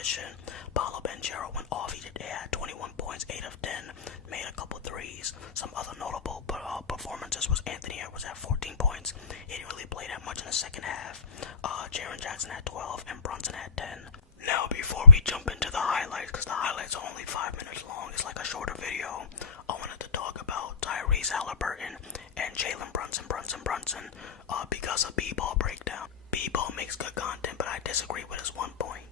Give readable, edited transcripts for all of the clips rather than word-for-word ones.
efficient. Paolo Banchero went off. He had 21 points, 8 of 10, made a couple threes. Some other notable performances was Anthony Edwards at 14 points. He didn't really play that much in the second half. Jaren Jackson had 12 and Brunson had 10. Now, before we jump into the highlights, because the highlights are only 5 minutes long, it's like a shorter video, I wanted to talk about Tyrese Halliburton and Jalen Brunson, because of B-Ball Breakdown. B-Ball makes good content, but I disagree with his one point.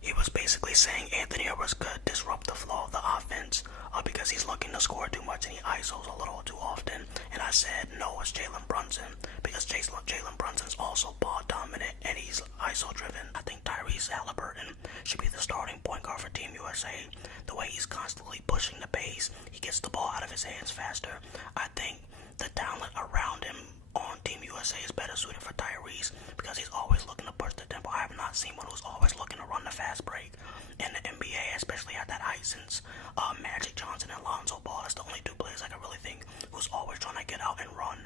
He was basically saying Anthony Edwards could disrupt the flow of the offense because he's looking to score too much and he ISOs a little too often. And I said, no, it's Jalen Brunson, because Jalen Brunson's also ball dominant and he's ISO driven. I think Tyrese Halliburton should be the starting point guard for Team USA. The way he's constantly pushing the pace, he gets the ball out of his hands faster. I think the talent around him on Team USA is better suited for Tyrese because he's always looking to push the tempo. I have not seen one who's always looking to run the fast break in the NBA, especially at that height, since Magic Johnson and Lonzo Ball. That's the only two players I can really think who's always trying to get out and run.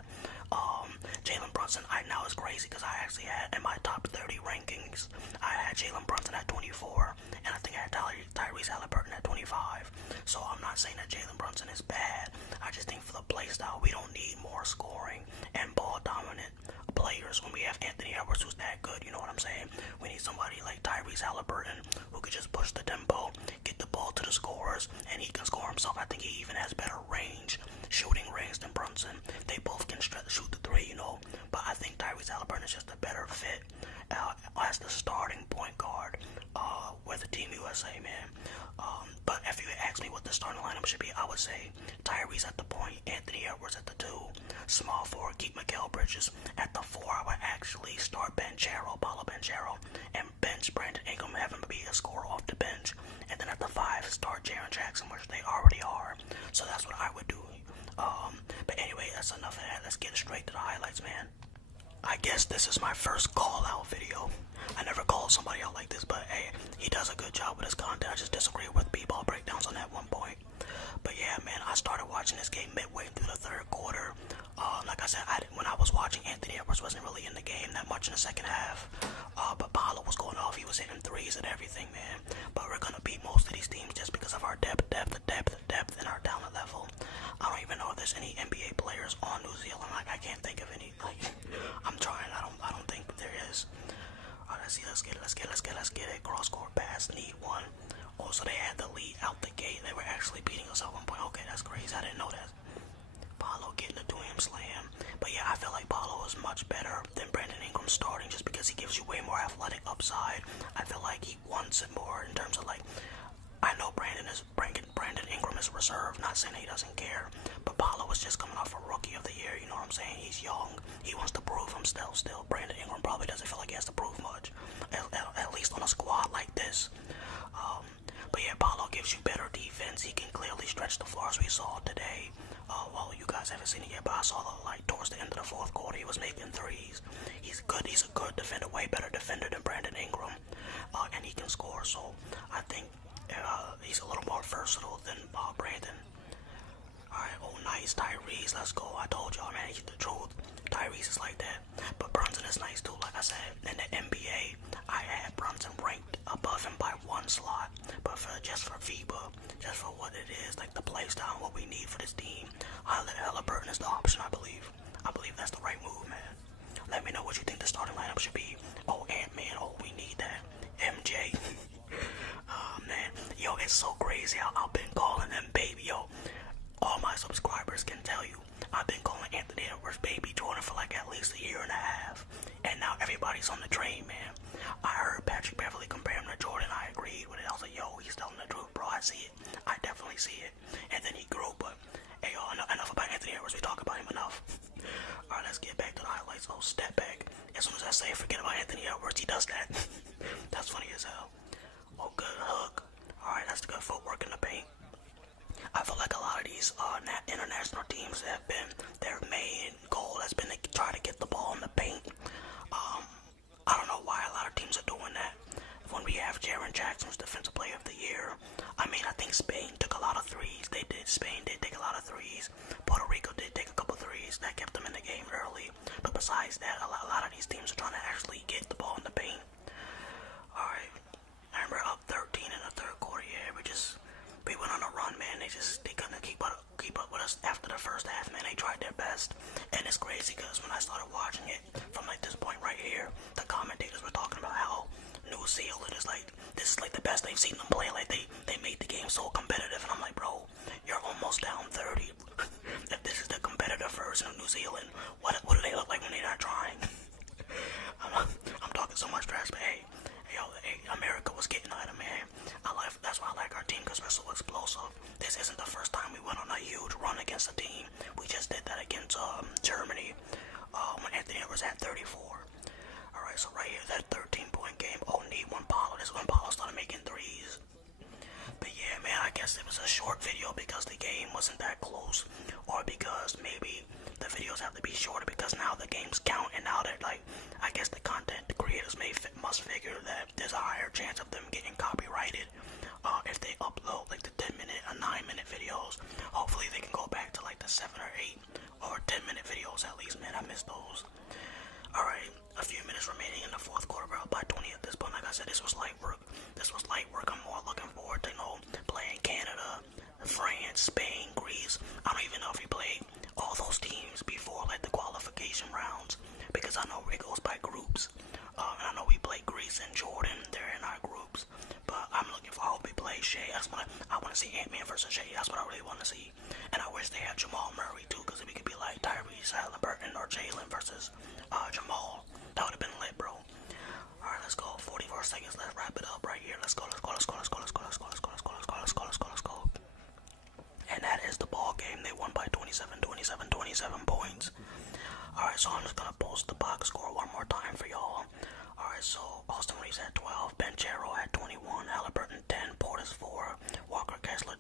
Jalen Brunson, I know is crazy because I actually had in my top 30 rankings, I had Jalen Brunson at 24, and I think I had Tyrese Halliburton at 25. So I'm not saying that Jalen Brunson is bad. I just think for the play style, we don't need more scoring and ball dominant players when we have Anthony Edwards who's that good. You know what I'm saying? We need somebody like Tyrese Halliburton who could just push the tempo, get the ball to the scorers, and he can score himself. I think he even has better shooting range than Brunson. They both can shoot the three, you know, but I think Tyrese Halliburton is just a better fit as the starting point guard with the Team USA, man. But if you ask me what the starting lineup should be, I would say Tyrese at the point, Anthony Edwards at the 2, small forward, keep Mikal Bridges. At the 4, I would actually start Paolo Banchero, and bench Brandon Ingram, have him be a scorer off the bench. And then at the 5, start Jaren Jackson, which they already are. So that's what I would do. But anyway, that's enough of that. Let's get straight to the highlights, man. I guess this is my first call-out video. I never called somebody out like this, but hey, he does a good job with his content. I just disagree with B-Ball Breakdowns on that one point. But yeah, man, I started watching this game midway through the third quarter. Like I said, when I was watching, Anthony Edwards wasn't really in the game that much in the second half. But Paolo was going off. He was hitting threes and everything, man. But we're going to beat most of these teams just because of our depth in our talent level. I don't even know if there's any NBA players on New Zealand. Like, I can't think of any. Like, I'm trying. I don't think there is. All right, let's see. Let's get it. Cross court pass. Need one. Also, they had the lead out the gate. They were actually beating us at one point. Okay, that's crazy. I didn't know that. Paolo getting a 2-him slam. But yeah, I feel like Paolo is much better than Brandon Ingram starting just because he gives you way more athletic upside. I feel like he wants it more in terms of like, I know Brandon Ingram is reserved, not saying he doesn't care, but Paolo was just coming off a rookie of the year, you know what I'm saying? He's young, he wants to prove himself still. Brandon Ingram probably doesn't feel like he has to prove much, at least on a squad like this. But yeah, Paolo gives you better defense. He can clearly stretch the floor as we saw today. Well, you guys haven't seen it yet, but I saw towards the end of the fourth quarter, he was making threes. He's good. He's a good defender, way better defender than Brandon Ingram, and he can score. So I think he's a little more versatile than Brandon. Alright, oh nice, Tyrese, let's go. I told y'all, man, the truth. Tyrese is like that. But Brunson is nice too, like I said. In the NBA, I had Brunson ranked above him by 1 slot. But just for Fiba, just for what it is, like the play style, what we need for this team, Halliburton is the option, I believe. I believe that's the right move, man. Let me know what you think the starting lineup should be. Oh, Ant-Man, oh, we need that. MJ. Oh, man. Yo, it's so crazy how I've been calling him baby, yo. All my subscribers can tell you I've been calling Anthony Edwards baby Jordan for like at least a year and a half. And now everybody's on the train, man. I heard Patrick Beverly compare him to Jordan. I agreed with it. I was like, yo, he's telling the truth, bro. I see it. I definitely see it. And then he grew, but hey, yo, enough about Anthony Edwards. We talk about him enough. Alright, let's get back to the highlights. Oh, step back. As soon as I say forget about Anthony Edwards, he does that. That's funny as hell. Oh, good hook. Alright, that's the good footwork in the paint. I feel like a lot of these international teams have been, their main goal has been to try to get the ball in the paint. I don't know why a lot of teams are doing that. When we have Jaren Jackson's Defensive Player of the Year, I mean, I think Spain took a lot of threes. Spain did take a lot of threes. Puerto Rico did take a couple threes. That kept them in the game early. But besides that, a lot of these teams are trying to actually get the ball in the paint. Alright. I remember this is like the best they've seen them play. Like they made the game so competitive, and I'm like, bro, you're almost down 30. If this is the competitive version of New Zealand, what do they look like when they're not trying? I'm talking so much trash, but hey, America was getting at it, man. That's why I like our team, because we're so explosive. This isn't the first time we went on a huge run against a team. We just did that against Germany when Anthony was at 34. Alright, so right here, that 13-point game. Oh, need one Paulo. This is when Paulo started making threes. But yeah, man, I guess it was a short video because the game wasn't that close, or because maybe the videos have to be shorter because now the games count, and now that, like, I guess the content creators must figure that there's a higher chance of them getting copyrighted if they upload like the 10-minute or 9-minute videos. Hopefully they can go back to like the 7 or 8 or 10-minute videos at least, man. I miss those. Alright, a few minutes remaining in the fourth quarter. We're up by 20 at this point. Like I said, this was light work. I'm more looking forward to, playing Canada, France, Spain, Greece. I don't even know if we played all those teams before, like, the qualification rounds, because I know it goes by groups. And I know we play Greece and Jordan. They're in our groups. But I'm looking for, I hope we play Shea. I want to see Ant-Man versus Shea. That's what I really want to see. And I wish they had Jamal Murray, too, because we could be like Tyrese Halliburton or Jalen versus Jamal. That would have been lit, bro. Alright, let's go. 44 seconds. Let's wrap it up right here. Let's go. And that is the ball game. They won by 27 points. Alright, so I'm just gonna post the box score one more time for y'all. Alright, so Austin Reeves at 12, Banchero at 21, Halliburton 10, Portis 4, Walker Kessler